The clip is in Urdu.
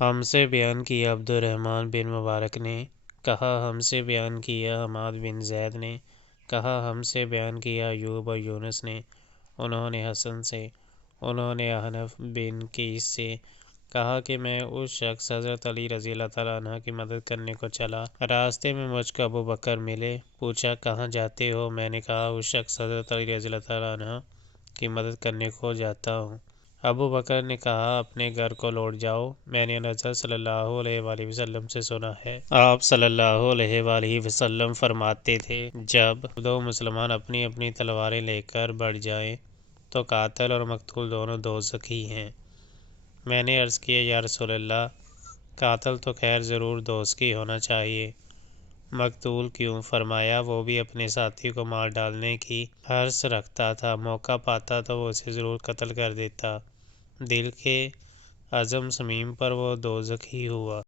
ہم سے بیان کیا عبد الرحمن بن مبارک نے کہا ہم سے بیان کیا حماد بن زید نے کہا ہم سے بیان کیا ایوب اور یونس نے، انہوں نے حسن سے، انہوں نے احنف بن قیس سے کہا کہ میں اس شخص حضرت علی رضی اللہ تعالیٰ عنہ کی مدد کرنے کو چلا، راستے میں مجھ کو ابو بکر ملے، پوچھا کہاں جاتے ہو؟ میں نے کہا اس شخص حضرت علی رضی اللہ تعالیٰ عنہ کی مدد کرنے کو جاتا ہوں۔ ابو بکر نے کہا اپنے گھر کو لوٹ جاؤ، میں نے حضرت صلی اللہ علیہ وآلہ وسلم سے سنا ہے، آپ صلی اللہ علیہ وآلہ وسلم فرماتے تھے جب دو مسلمان اپنی اپنی تلواریں لے کر بڑھ جائیں تو قاتل اور مقتول دونوں دوزخی ہیں۔ میں نے عرض کیا یا رسول اللہ، قاتل تو خیر ضرور دوزخی ہونا چاہیے، مقتول کیوں؟ فرمایا وہ بھی اپنے ساتھی کو مار ڈالنے کی حرص رکھتا تھا، موقع پاتا تو وہ اسے ضرور قتل کر دیتا، دل کے عزم صمیم پر وہ دوزخی ہوا۔